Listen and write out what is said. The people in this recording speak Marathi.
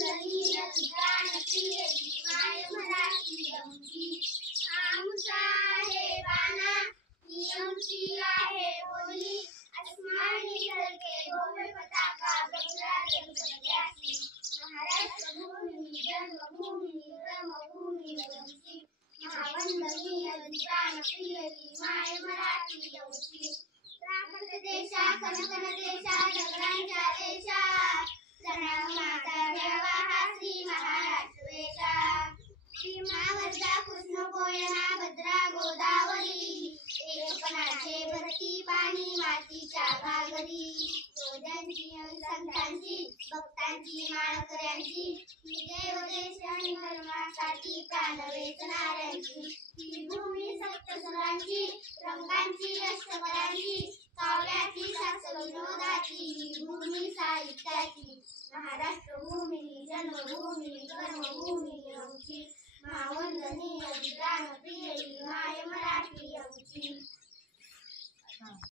वंदनीय प्राणप्रिय माय मराठी आमची आमचा आहे बाणा ही आमची आहे बोली अस्मानी झळके भव्य पताका गंगा गणपती महाराष्ट्र भूमी जन्मभूमी ब्रह्मभूमी आमची महावंदनीय प्राणप्रिय माय मराठी आमची रामत देशा कनकन देशा डगरांच्या देशा जन्माचा घ्यावा हा श्री महाराष्ट्र वेशा भीमावरचा कृष्ण कोयना भद्रा गोदावरी एकपणाचे भरती पाणी मातीच्या घागरी योद्यांची संतांची भक्तांची माळकऱ्यांची ही देवदेश आणि धर्मासाठी प्राण वेचणाऱ्यांची ही भूमी सप्तसुरांची रंगांची अष्टकलांची काव्याची शास्त्र विनोदाची ही भूमी साहित्याची महाराष्ट्र भूमी जन्मभूमी